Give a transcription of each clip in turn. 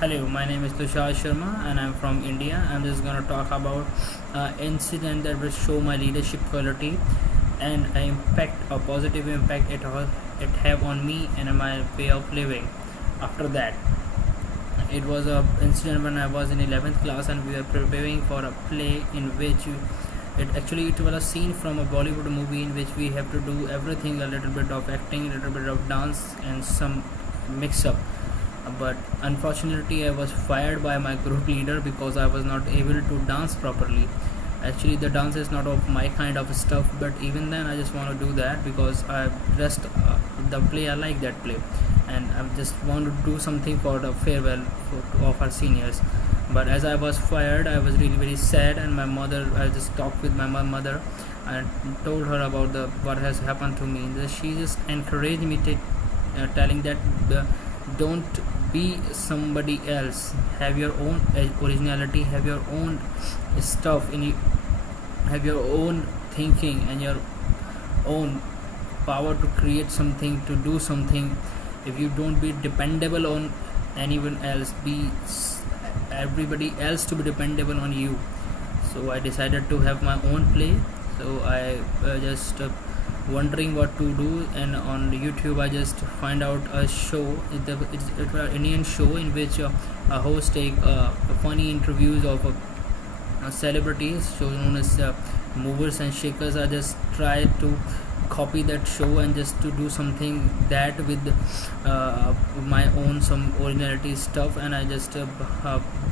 Hello, my name is Tushar Sharma and I'm from India. I'm just gonna talk about incident that will show my leadership quality and a positive impact it have on me and my way of living. After that, it was a incident when I was in 11th class and we were preparing for a play in which it was a scene from a Bollywood movie in which we have to do everything, a little bit of acting, a little bit of dance and some mix up. But unfortunately I was fired by my group leader because I was not able to dance properly. Actually the dance is not of my kind of stuff, but even then I just want to do that because I rest the play, I like that play and I just want to do something for the farewell of our seniors. But as I was fired, I was really very sad, and my mother, I just talked with my mother and told her about the what has happened to me. She just encouraged me to telling that don't be somebody else, have your own originality, have your own stuff in you, have your own thinking and your own power to create something, to do something. If you don't be dependable on anyone else, be everybody else to be dependable on you. So I decided to have my own play. So I just wondering what to do, and on YouTube I just find out a show. It's an Indian show in which a host take funny interviews of celebrities, shows known as movers and shakers. I just try to copy that show and just to do something that with my own some originality stuff, and I just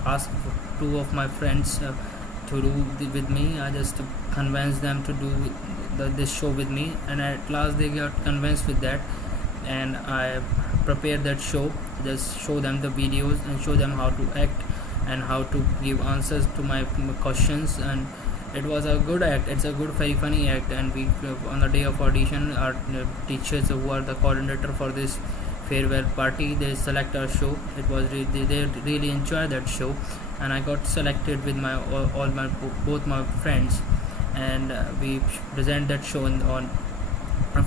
asked two of my friends to do with me. I just convinced them to do this show with me, and at last they got convinced with that, and I prepared that show, just show them the videos and show them how to act and how to give answers to my questions. And it was a good act, it's a good very funny act. And we on the day of audition, our teachers who are the coordinator for this farewell party, they select our show. It was they really enjoyed that show, and I got selected with my all my both my friends, and we present that show on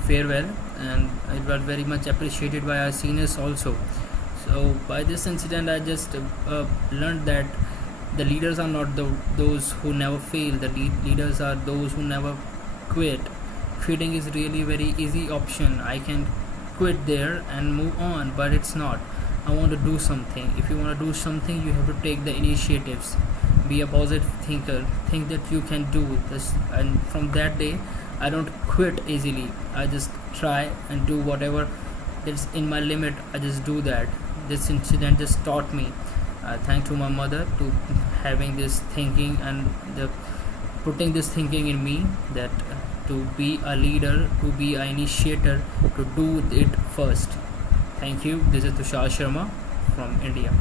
farewell, and it was very much appreciated by our seniors also. So by this incident I just learned that the leaders are not those who never fail. The leaders are those who never quit. Quitting is really very easy option. I can quit there and move on, but it's not. I want to do something. If you want to do something, you have to take the initiatives. Be a positive thinker, think that you can do this, and from that day I don't quit easily. I just try and do whatever is in my limit. I just do that. This incident just taught me, thanks to my mother, to having this thinking and putting this thinking in me, that to be a leader, to be an initiator, to do it first. Thank you. This is Tushar Sharma from India.